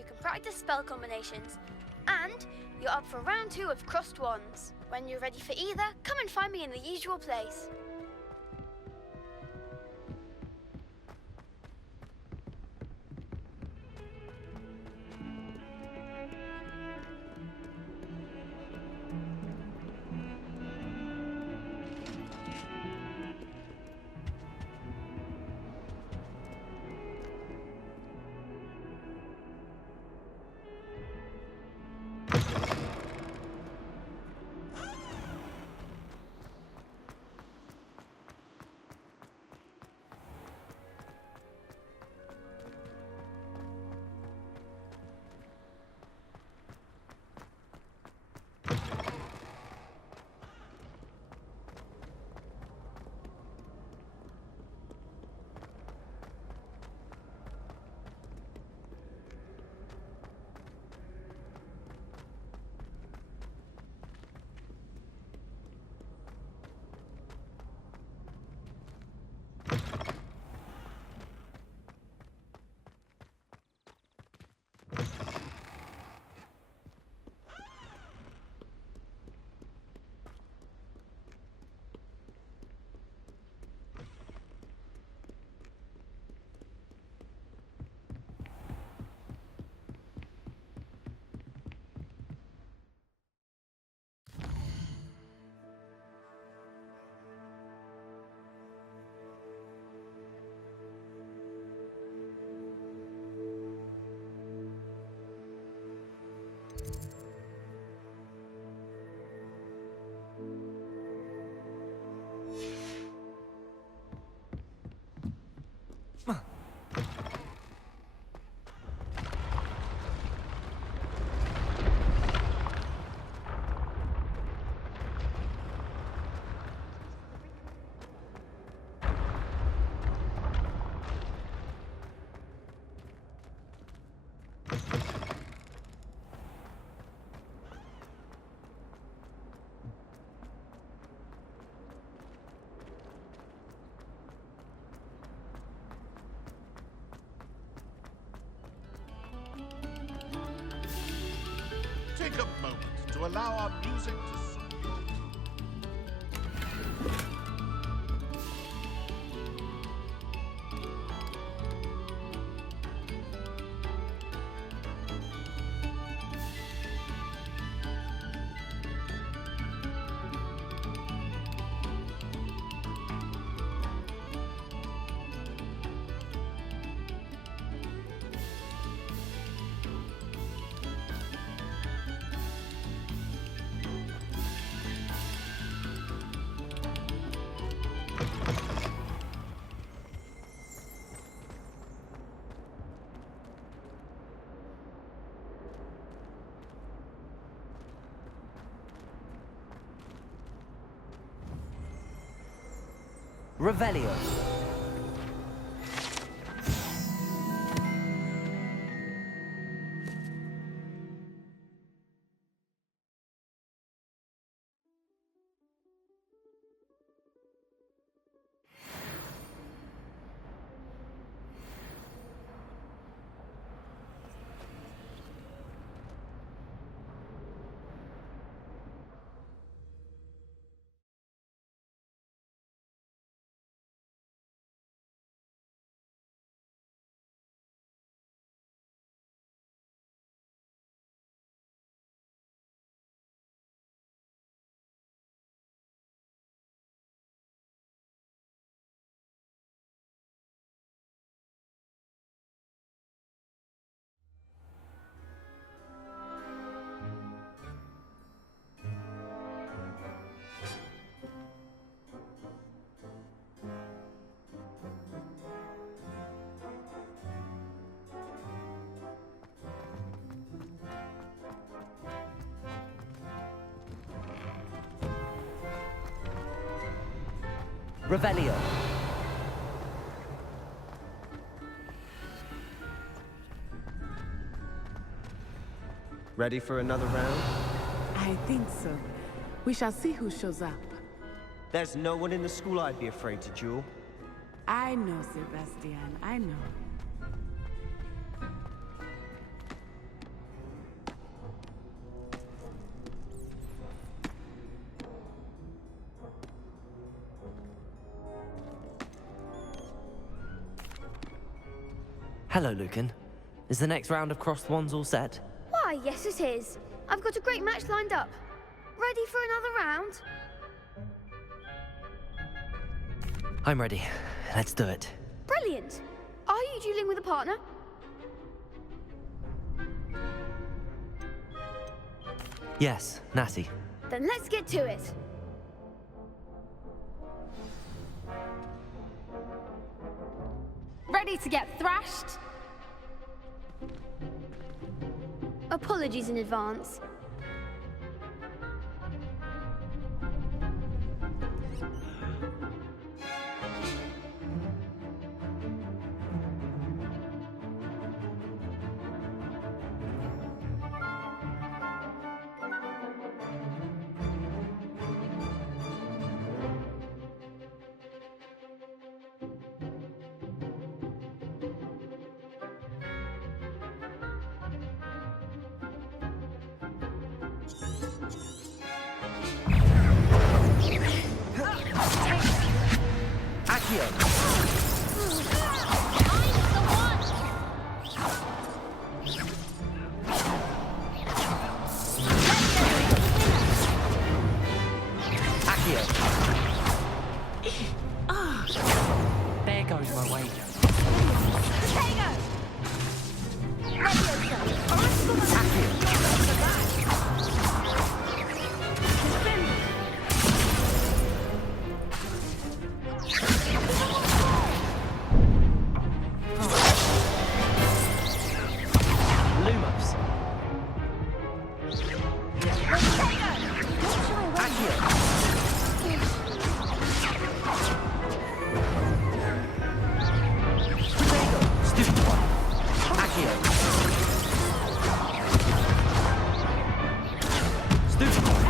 you can practice spell combinations. And you're up for round 2 of crossed wands. When you're ready for either, come and find me in the usual place. Take a moment to allow our music to soothe your Revelio. Revelio. Ready for another round? I think so. We shall see who shows up. There's no one in the school I'd be afraid to duel. I know, Sebastian. I know. Hello, Lucan. Is the next round of crossed wands all set? Why, yes it is. I've got a great match lined up. Ready for another round? I'm ready. Let's do it. Brilliant. Are you dueling with a partner? Yes, Natty. Then let's get to it. Ready to get thrashed? Apologies in advance. There goes my wager. Lumos. Stupid one. Accio. Stupid one.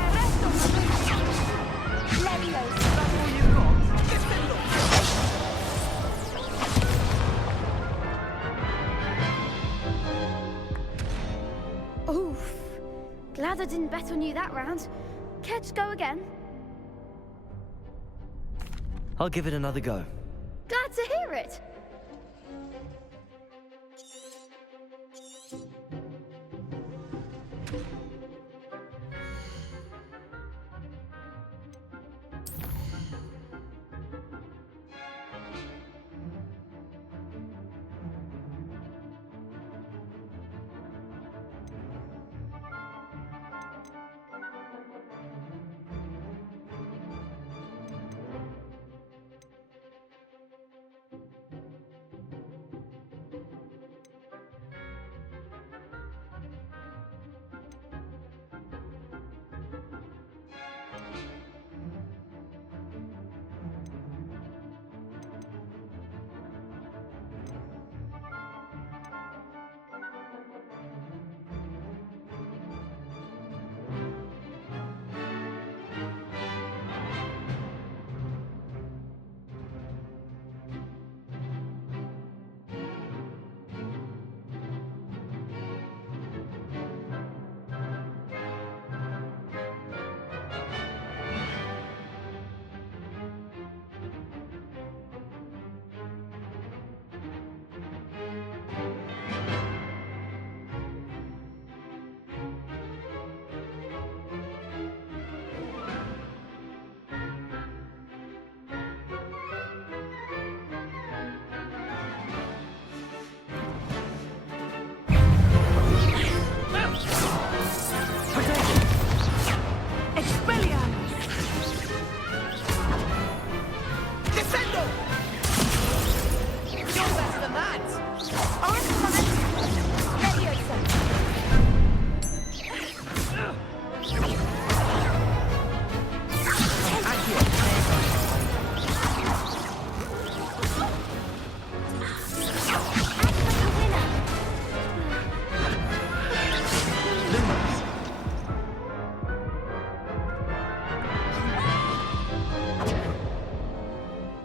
Oof. Glad I didn't bet on you that round. Care to go again? I'll give it another go. Glad to hear it.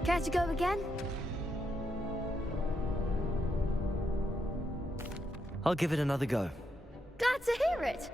Care to go again? I'll give it another go. Glad to hear it.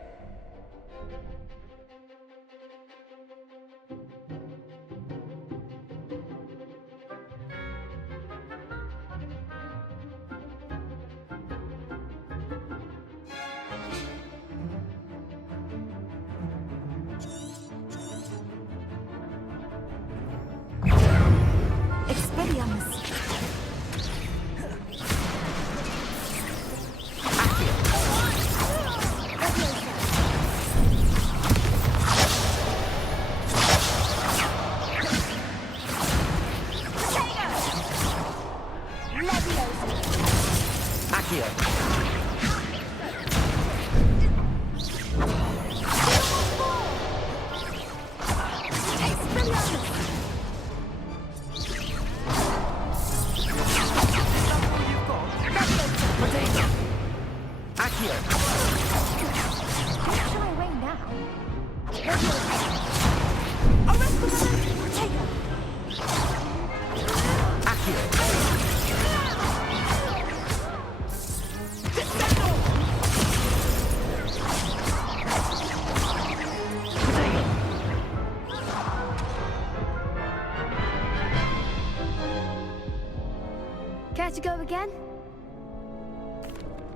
Care to go again?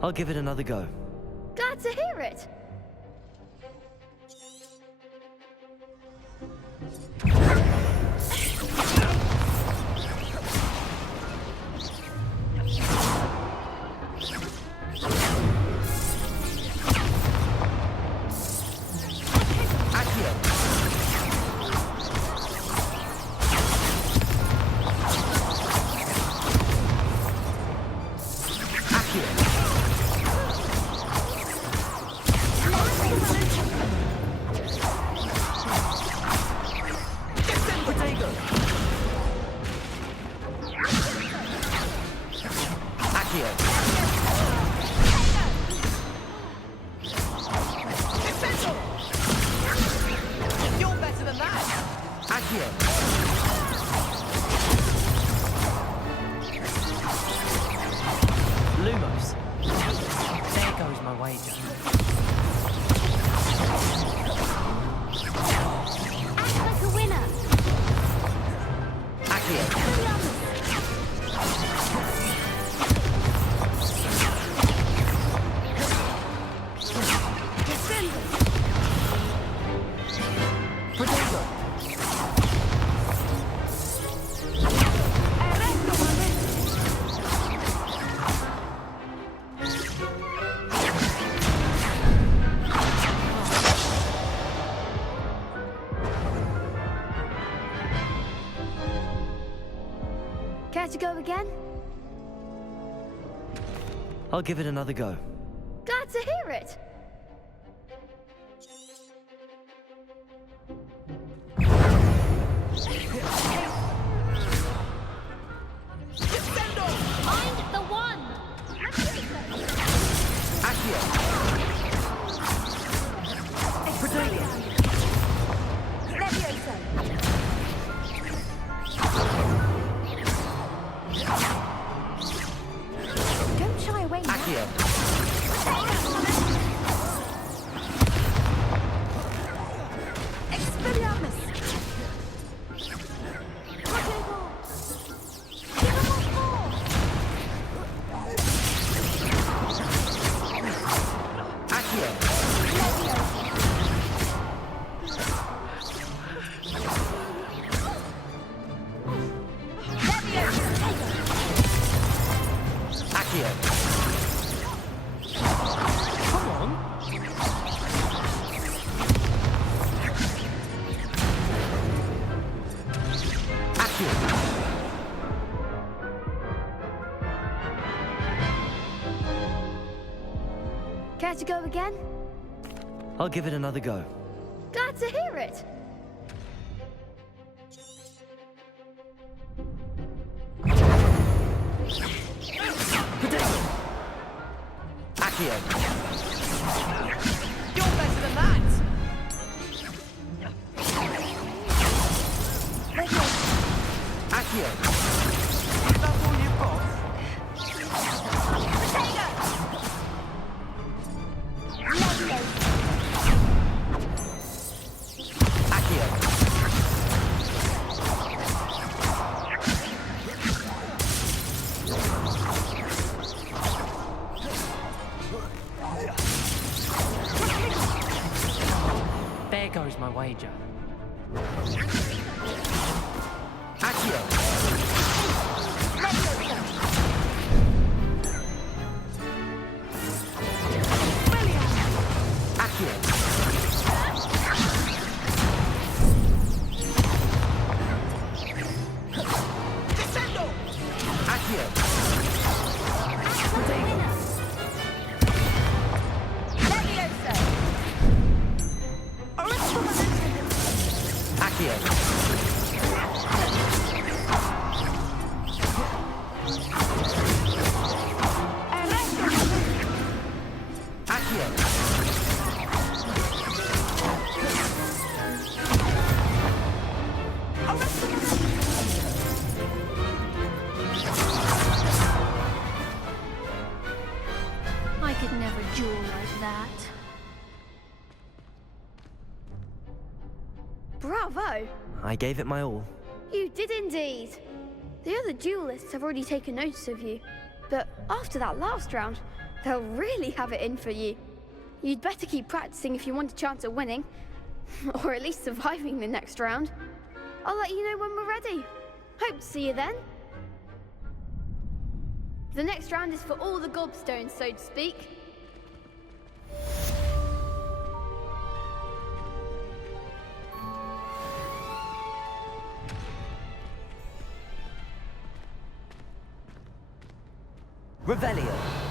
I'll give it another go. Glad to hear it. Lumos. There goes my wager. Act like a winner. Care to go again? I'll give it another go. Glad to hear it. Find the one. Don't shy away now. Expelliarmus. Care to go again? I'll give it another go. Glad to hear it. You're better than that! Is that all you've got? There goes my wager. duel like that. Bravo! I gave it my all. You did indeed. The other duelists have already taken notice of you, but after that last round, they'll really have it in for you. You'd better keep practicing if you want a chance at winning, or at least surviving the next round. I'll let you know when we're ready. Hope to see you then. The next round is for all the gobstones, so to speak. Revelio.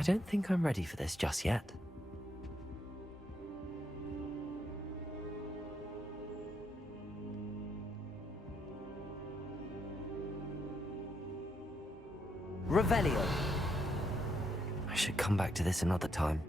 I don't think I'm ready for this just yet. Revelio. I should come back to this another time.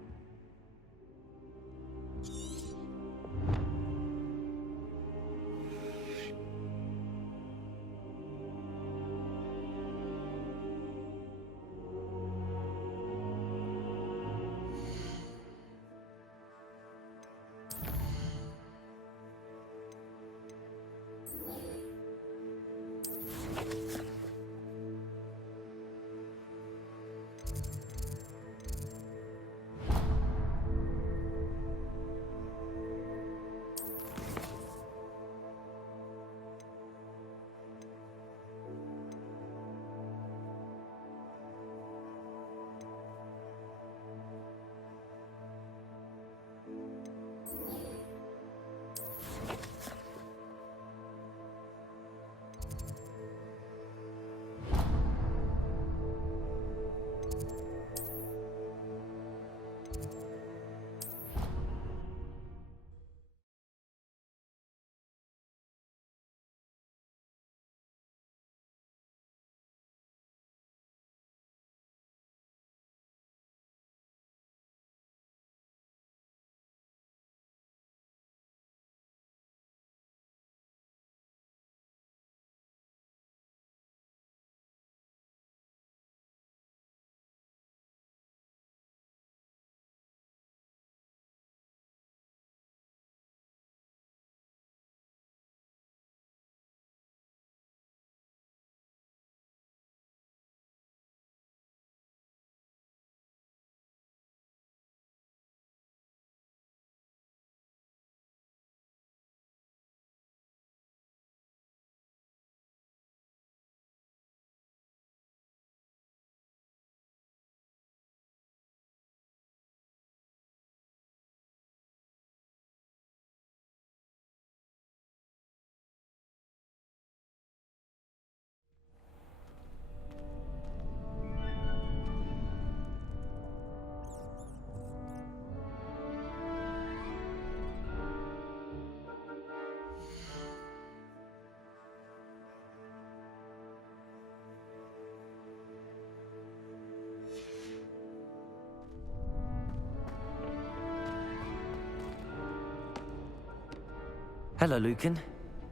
Hello, Lucan.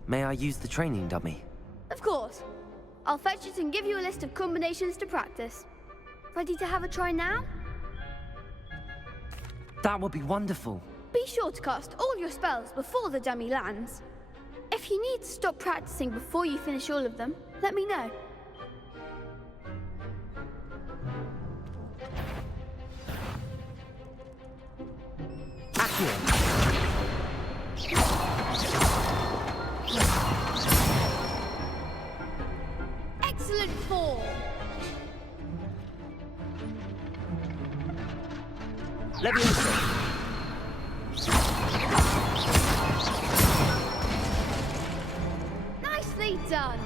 May I use the training dummy? Of course. I'll fetch it and give you a list of combinations to practice. Ready to have a try now? That would be wonderful. Be sure to cast all your spells before the dummy lands. If you need to stop practicing before you finish all of them, let me know. Accio. Excellent form! Leviosa. Nicely done!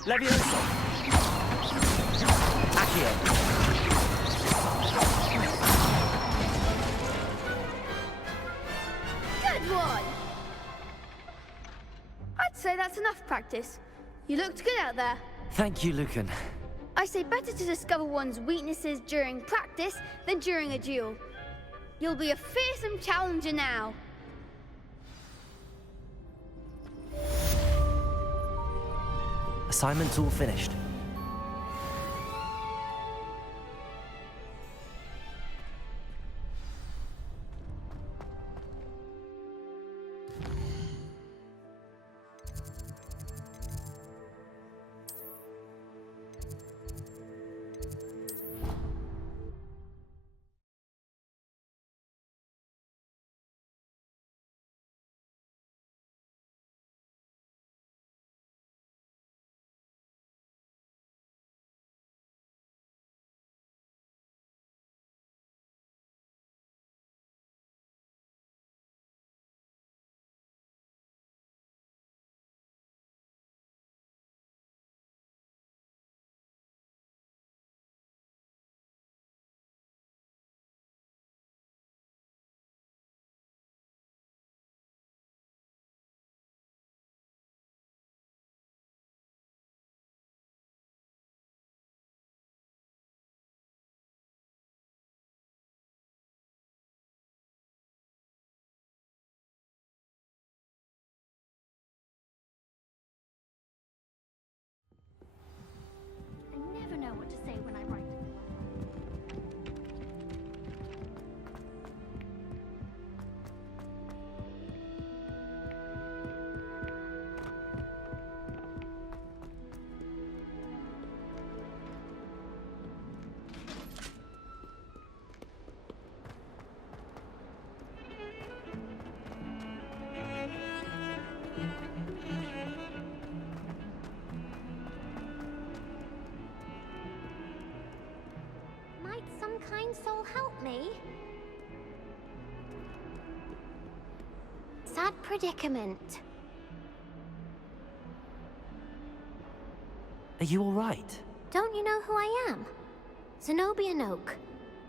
Leviosa. Accio. Good one! I'd say that's enough practice. You looked good out there. Thank you, Lucan. I say better to discover one's weaknesses during practice than during a duel. You'll be a fearsome challenger now. Assignment's all finished. I never know what to say when I write. Might some kind soul help me? Sad predicament. Are you all right? Don't you know who I am? Zenobia Noak,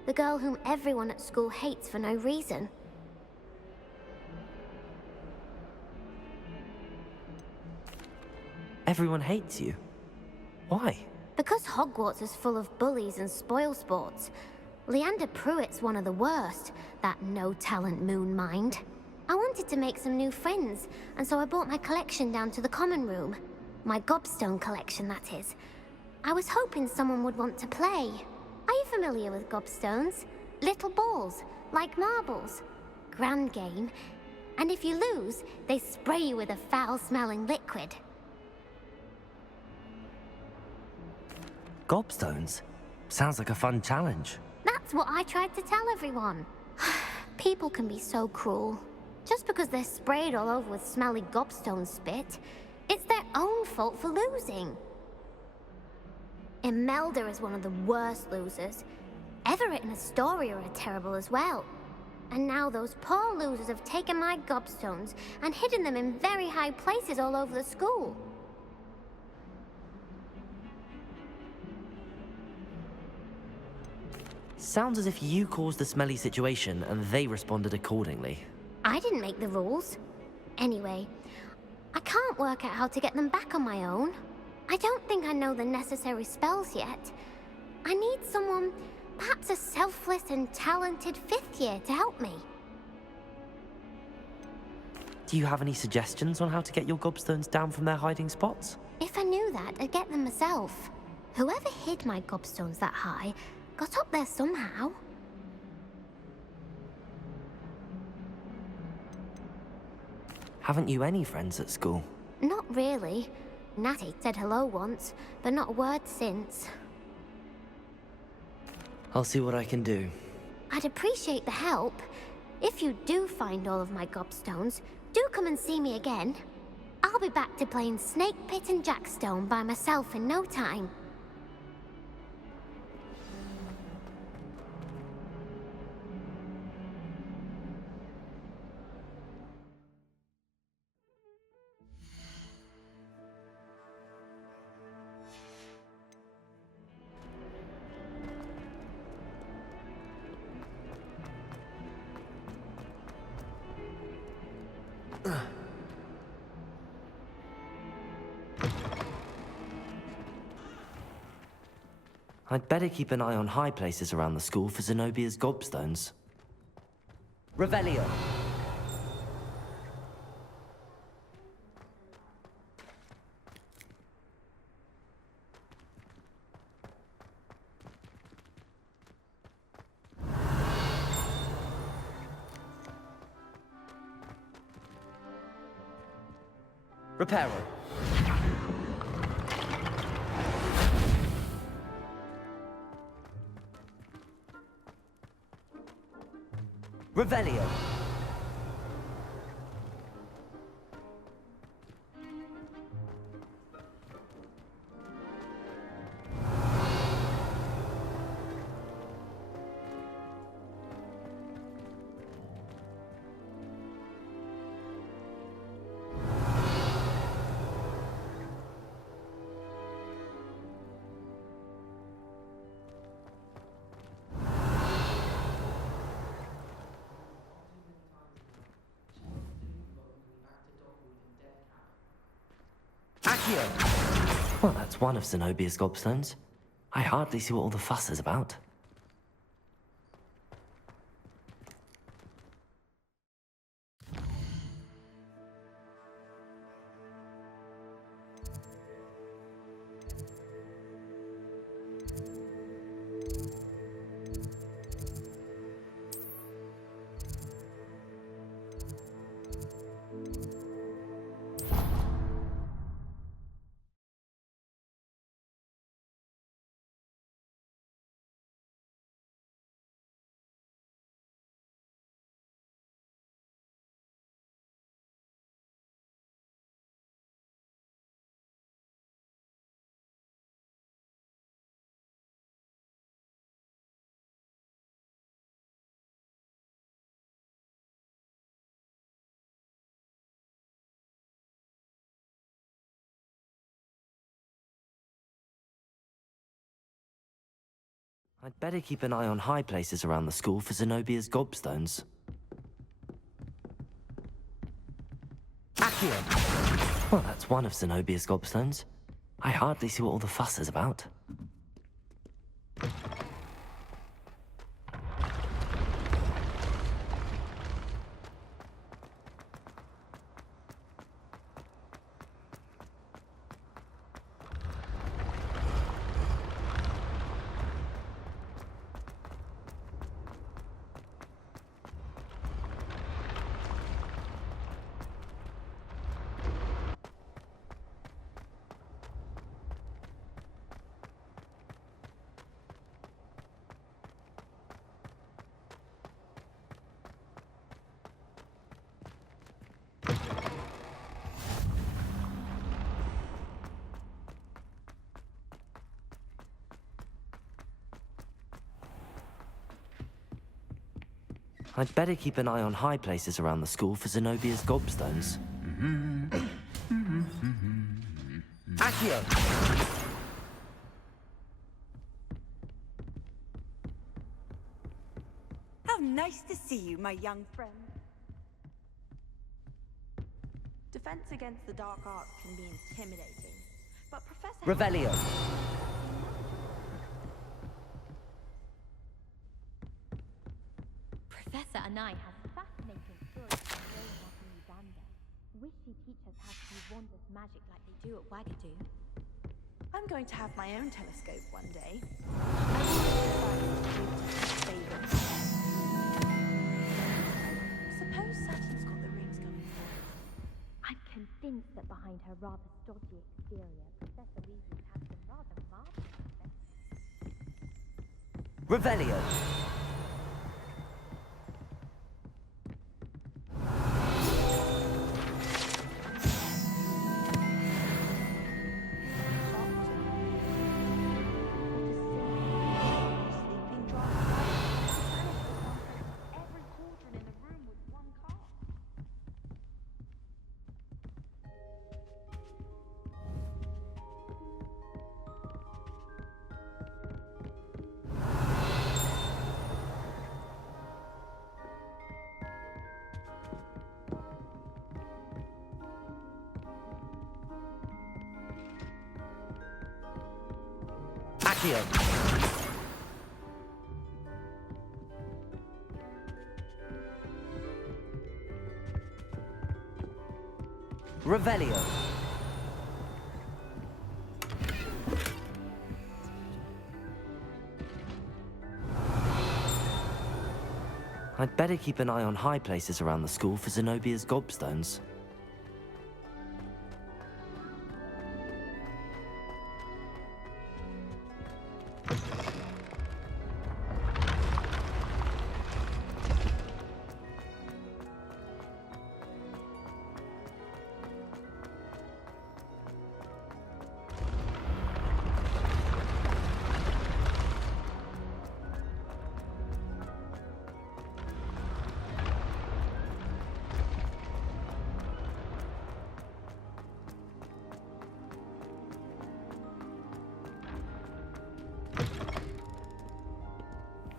the girl whom everyone at school hates for no reason. Everyone hates you. Why? Because Hogwarts is full of bullies and spoilsports. Leander Pruitt's one of the worst, that no-talent moon mind. I wanted to make some new friends, and so I brought my collection down to the common room. My gobstone collection, that is. I was hoping someone would want to play. Are you familiar with gobstones? Little balls, like marbles. Grand game. And if you lose, they spray you with a foul-smelling liquid. Gobstones? Sounds like a fun challenge. That's what I tried to tell everyone. People can be so cruel. Just because they're sprayed all over with smelly gobstone spit, it's their own fault for losing. Imelda is one of the worst losers. Everett and Astoria are terrible as well. And now those poor losers have taken my gobstones and hidden them in very high places all over the school. Sounds as if you caused the smelly situation and they responded accordingly. I didn't make the rules. Anyway, I can't work out how to get them back on my own. I don't think I know the necessary spells yet. I need someone, perhaps a selfless and talented fifth year, to help me. Do you have any suggestions on how to get your gobstones down from their hiding spots? If I knew that, I'd get them myself. Whoever hid my gobstones that high got up there somehow. Haven't you any friends at school? Not really. Natty said hello once, but not a word since. I'll see what I can do. I'd appreciate the help. If you do find all of my gobstones, do come and see me again. I'll be back to playing Snake Pit and Jackstone by myself in no time. I'd better keep an eye on high places around the school for Zenobia's gobstones. Revelio. Reparo. Revelio. Well, that's one of Zenobia's gobstones. I hardly see what all the fuss is about. I'd better keep an eye on high places around the school for Zenobia's gobstones. Accio! Well, that's one of Zenobia's gobstones. I hardly see what all the fuss is about. I'd better keep an eye on high places around the school for Zenobia's gobstones. Accio! How nice to see you, my young friend. Defense against the dark arts can be intimidating, but Professor... Revelio. Professor and I have fascinating stories about growing up in Uganda. wish she'd teach us how to use wandless magic like they do at Wagadoo. I'm going to have my own telescope one day. Suppose Saturn's got the rings going for her. I'm convinced that behind her rather stodgy exterior, Professor Weasley has some rather marvelous effects. Revelio. Accio. Revelio. I'd better keep an eye on high places around the school for Zenobia's gobstones.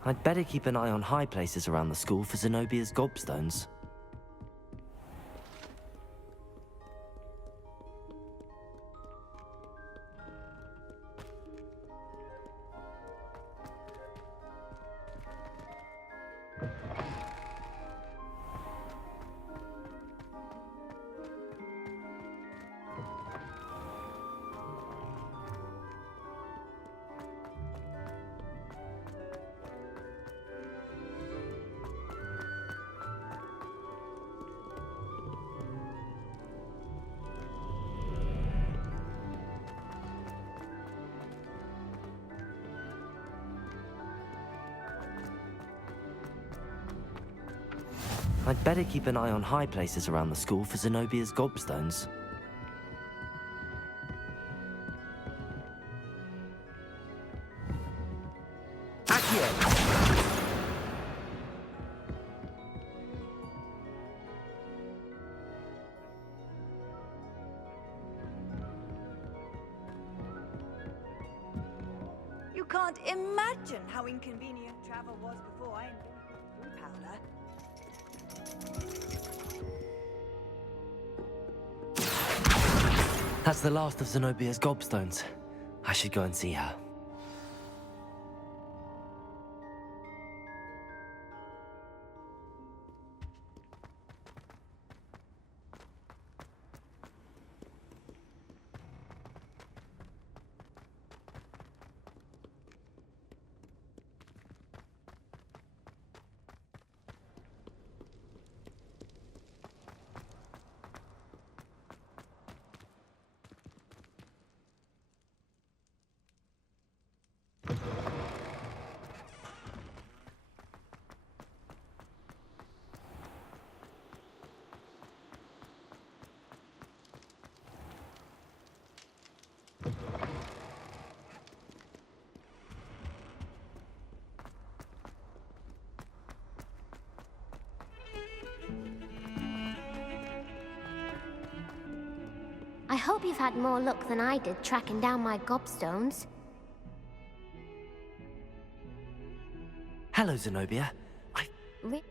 I'd better keep an eye on high places around the school for Zenobia's gobstones. I'd better keep an eye on high places around the school for Zenobia's gobstones. Accio! You can't imagine how inconvenient travel was before I invented blue powder. That's the last of Zenobia's gobstones. I should go and see her. I hope you've had more luck than I did tracking down my gobstones. Hello, Zenobia. Re-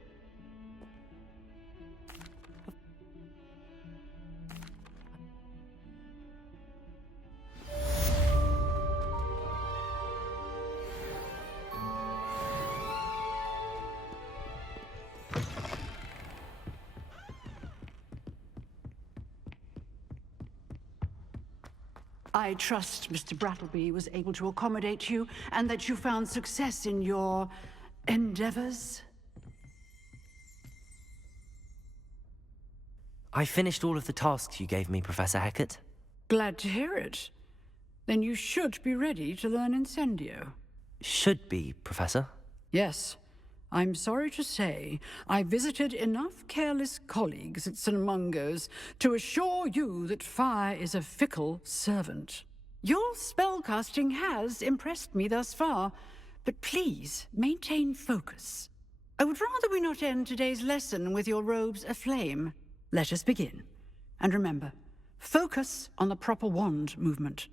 I trust Mr. Brattleby was able to accommodate you, and that you found success in your endeavors. I finished all of the tasks you gave me, Professor Hecat. Glad to hear it. Then you should be ready to learn Incendio. Should be, Professor. Yes. I'm sorry to say, I visited enough careless colleagues at St. Mungo's to assure you that fire is a fickle servant. Your spellcasting has impressed me thus far, but please maintain focus. I would rather we not end today's lesson with your robes aflame. Let us begin. And remember, focus on the proper wand movement.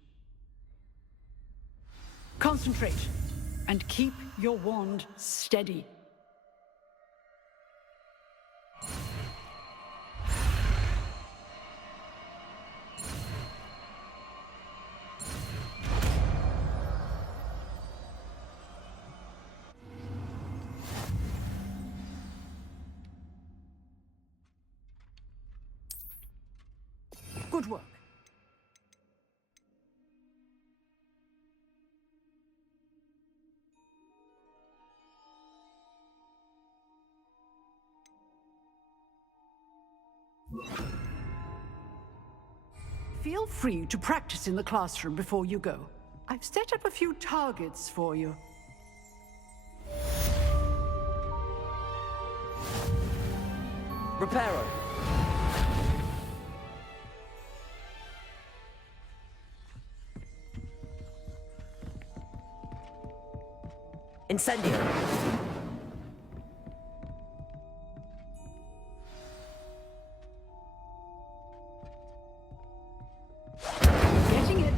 Concentrate, and keep your wand steady. Good work. Feel free to practice in the classroom before you go. I've set up a few targets for you. Reparo. Incendio. Getting it.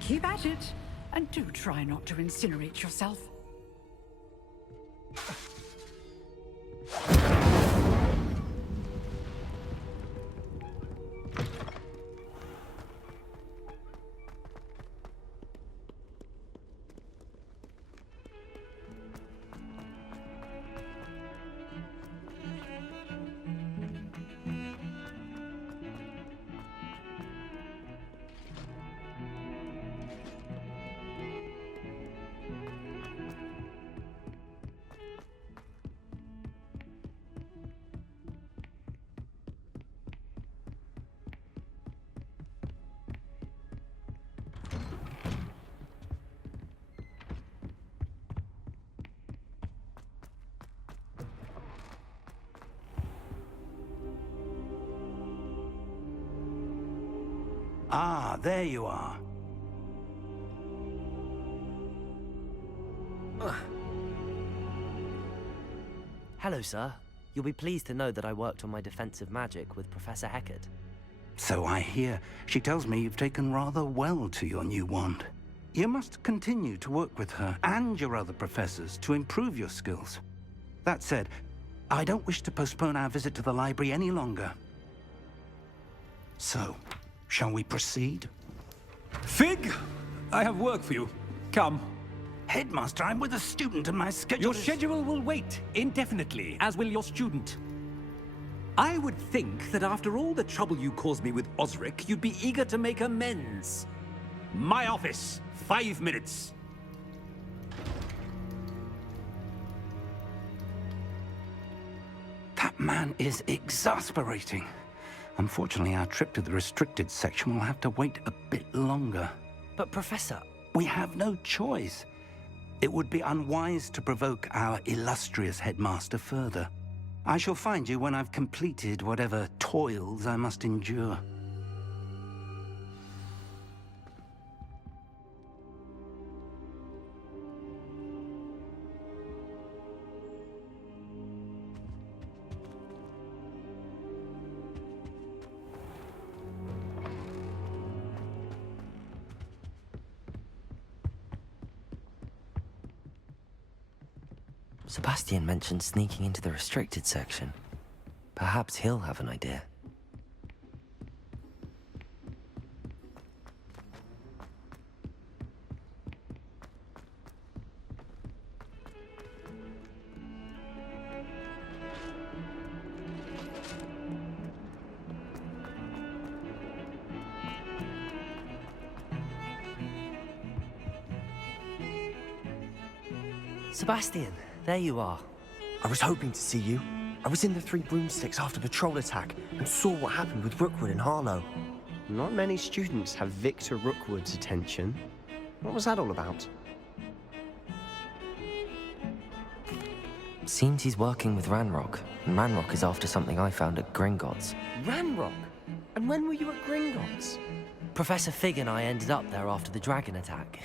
Keep at it. And do try not to incinerate yourself. Ah, there you are. Hello, sir. You'll be pleased to know that I worked on my defensive magic with Professor Hecat. So I hear. She tells me you've taken rather well to your new wand. You must continue to work with her and your other professors to improve your skills. That said, I don't wish to postpone our visit to the library any longer. So, shall we proceed? Fig! I have work for you. Come. Headmaster, I'm with a student and my schedule Your is... schedule will wait indefinitely, as will your student. I would think that after all the trouble you caused me with Osric, you'd be eager to make amends. My office, 5 minutes. That man is exasperating. Unfortunately, our trip to the restricted section will have to wait a bit longer. But, Professor... We have no choice. It would be unwise to provoke our illustrious headmaster further. I shall find you when I've completed whatever toils I must endure. Sebastian mentioned sneaking into the restricted section. Perhaps he'll have an idea. Sebastian, there you are. I was hoping to see you. I was in the Three Broomsticks after the troll attack and saw what happened with Rookwood and Harlow. Not many students have Victor Rookwood's attention. What was that all about? Seems he's working with Ranrock, and Ranrock is after something I found at Gringotts. Ranrock? And when were you at Gringotts? Professor Fig and I ended up there after the dragon attack.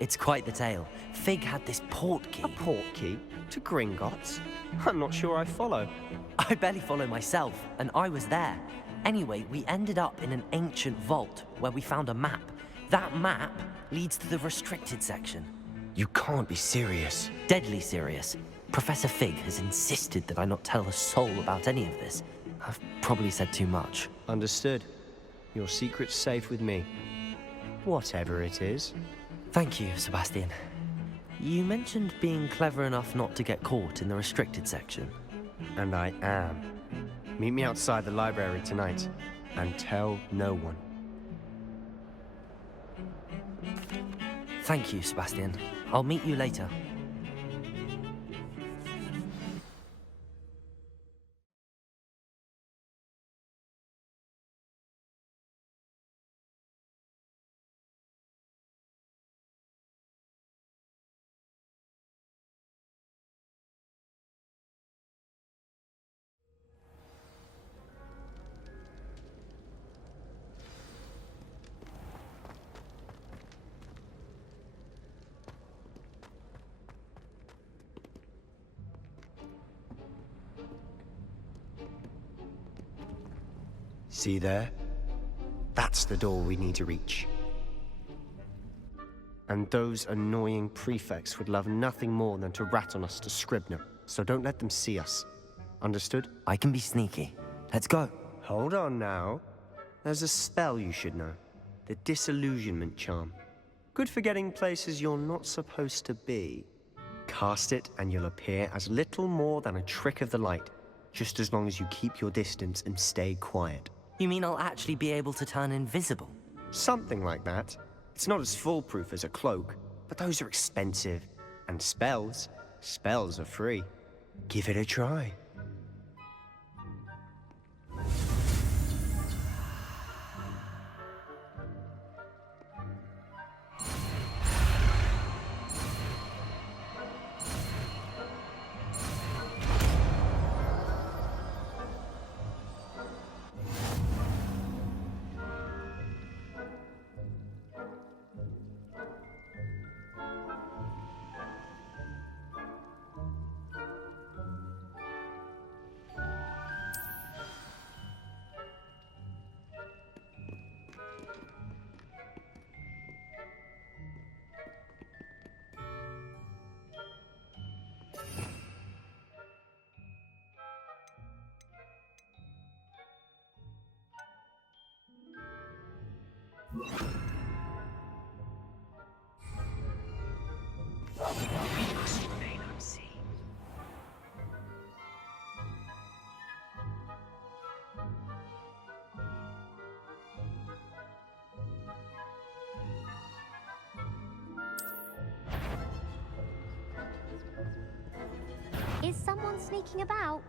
It's quite the tale. Fig had this port key. A port key? To Gringotts? I'm not sure I follow. I barely follow myself, and I was there. Anyway, we ended up in an ancient vault where we found a map. That map leads to the restricted section. You can't be serious. Deadly serious. Professor Fig has insisted that I not tell a soul about any of this. I've probably said too much. Understood. Your secret's safe with me. Whatever it is. Thank you, Sebastian. You mentioned being clever enough not to get caught in the restricted section. And I am. Meet me outside the library tonight, and tell no one. Thank you, Sebastian. I'll meet you later. See there? That's the door we need to reach. And those annoying prefects would love nothing more than to rat on us to Scribner, so don't let them see us. Understood? I can be sneaky. Let's go. Hold on now. There's a spell you should know. The Disillusionment Charm. Good for getting places you're not supposed to be. Cast it and you'll appear as little more than a trick of the light, just as long as you keep your distance and stay quiet. You mean I'll actually be able to turn invisible? Something like that. It's not as foolproof as a cloak, but those are expensive. And spells are free. Give it a try. Is someone sneaking about?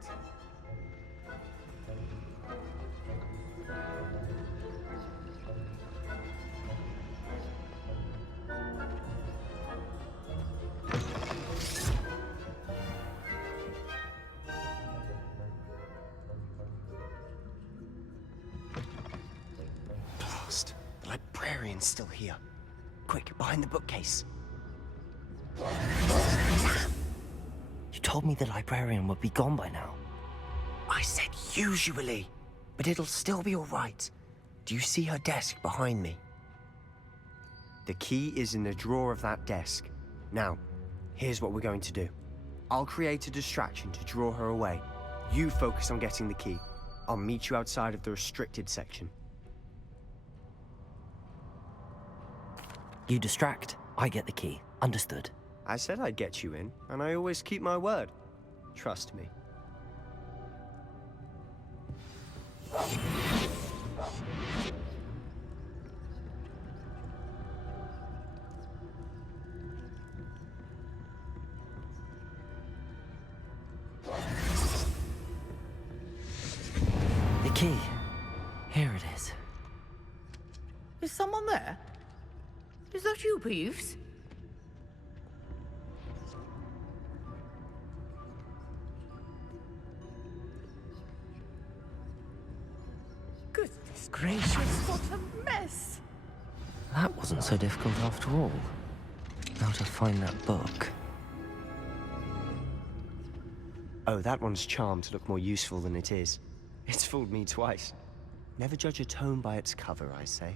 Blast. The librarian's still here. Quick, behind the bookcase. You told me the librarian would be gone by now. I said usually, but it'll still be all right. Do you see her desk behind me? The key is in the drawer of that desk. Now, here's what we're going to do. I'll create a distraction to draw her away. You focus on getting the key. I'll meet you outside of the restricted section. You distract, I get the key. Understood. I said I'd get you in, and I always keep my word. Trust me. Here it is. Is someone there? Is that you, Peeves? Goodness gracious, what a mess! That wasn't so difficult after all. Now to find that book. Oh, that one's charmed to look more useful than it is. It's fooled me twice. Never judge a tome by its cover, I say.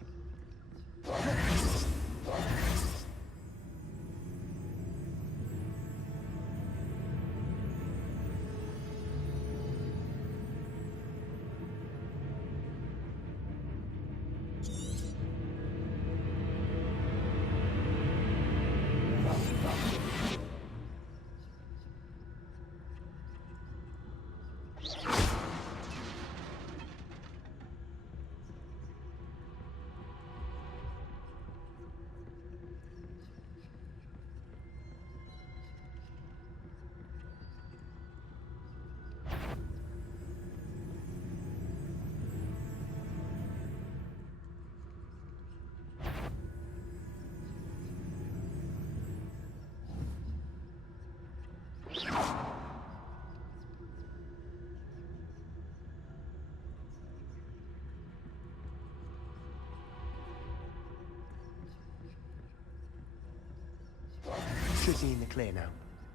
Should be in the clear now.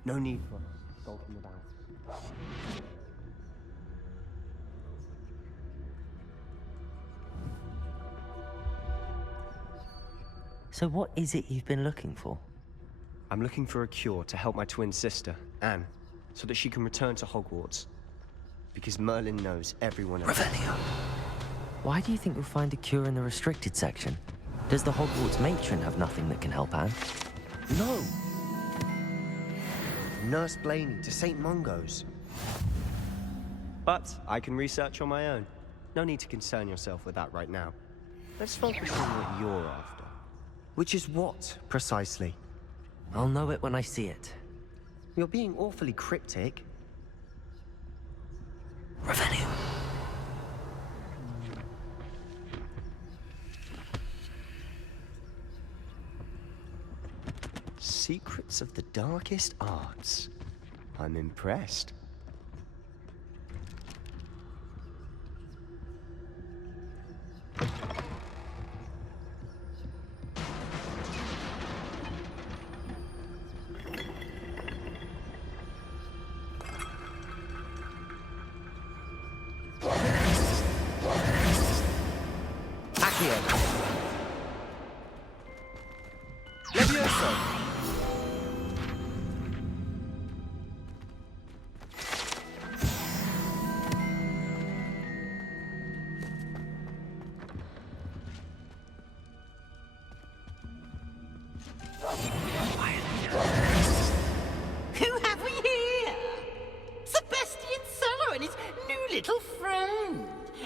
No need for us skulking about. So what is it you've been looking for? I'm looking for a cure to help my twin sister, Anne, so that she can return to Hogwarts. Because Merlin knows everyone else. Revelio. Why do you think you'll find a cure in the restricted section? Does the Hogwarts matron have nothing that can help Anne? No! Nurse Blaney to St. Mungo's. But I can research on my own. No need to concern yourself with that right now. Let's focus on what you're after. Which is what, precisely? I'll know it when I see it. You're being awfully cryptic. Revelio. Secrets of the darkest arts. I'm impressed. Who have we here? Sebastian Cello and his new little friend,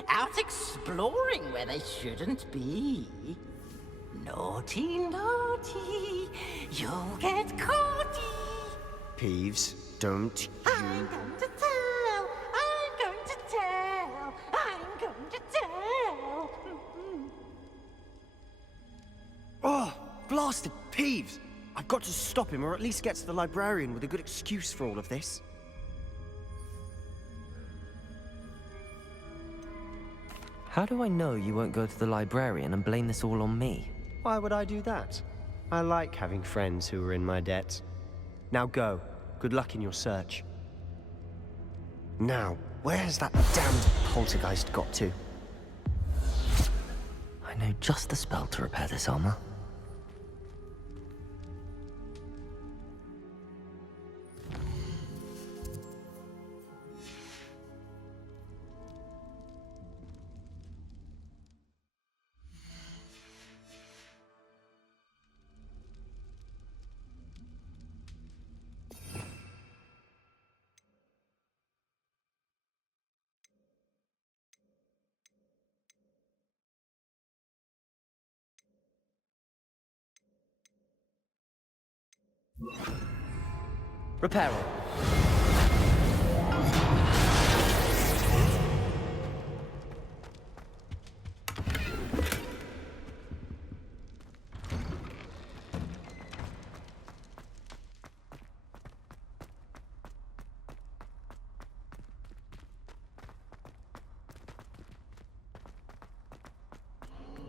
out exploring where they shouldn't be. Naughty, naughty, you'll get caughty. Peeves, don't you... I'm going to tell, I'm going to tell, I'm going to tell. Oh, blasted Peeves! I've got to stop him, or at least get to the librarian with a good excuse for all of this. How do I know you won't go to the librarian and blame this all on me? Why would I do that? I like having friends who are in my debt. Now go. Good luck in your search. Now, where has that damned poltergeist got to? I know just the spell to repair this armor. Repair it.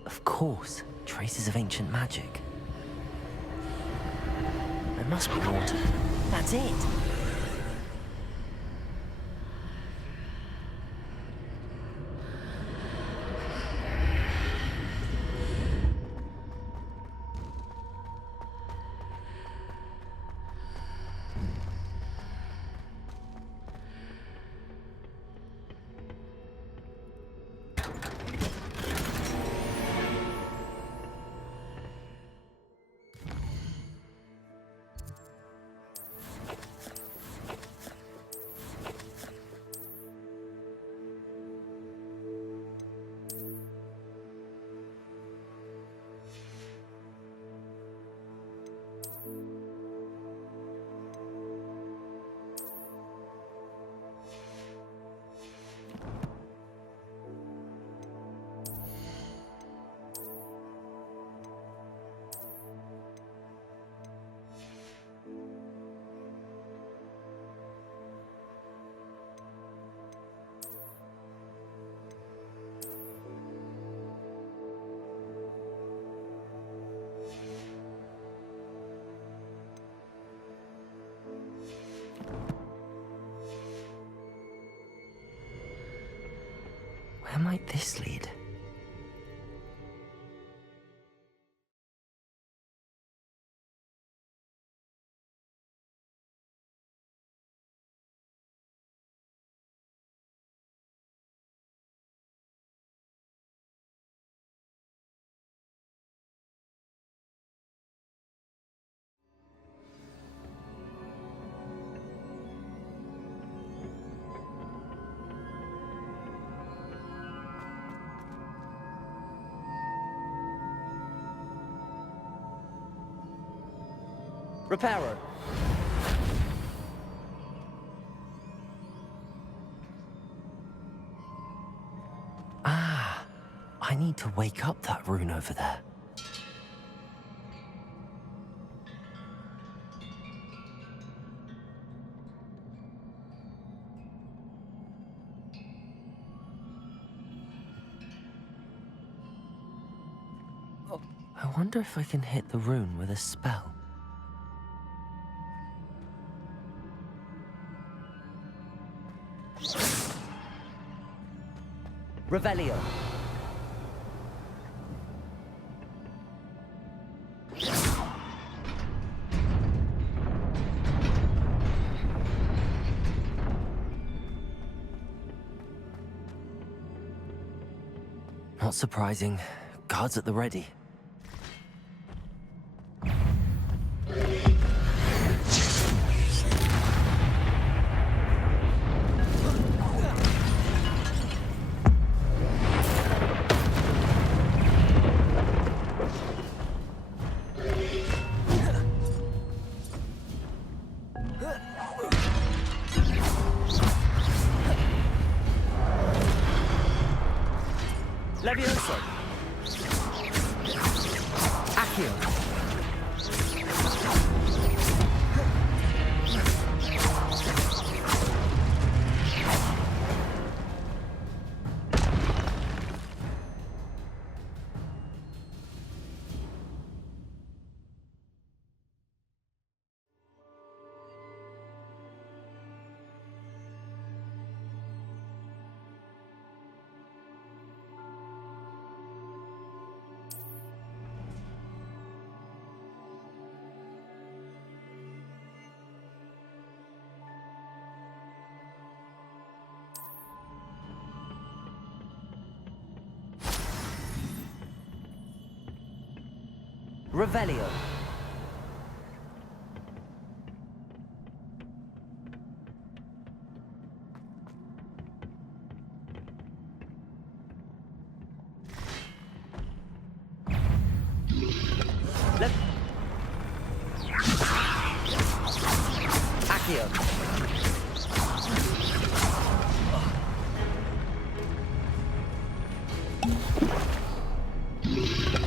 Of course, traces of ancient magic. There must be water. That's it! Where might this lead? Reparo. Ah, I need to wake up that rune over there. Oh, I wonder if I can hit the rune with a spell. Revelio. Not surprising. Guards at the ready. Levioso. Accio. Revelio. Accio.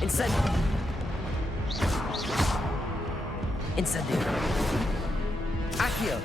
Incendio. Incendio. Accio.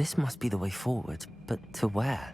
This must be the way forward, but to where?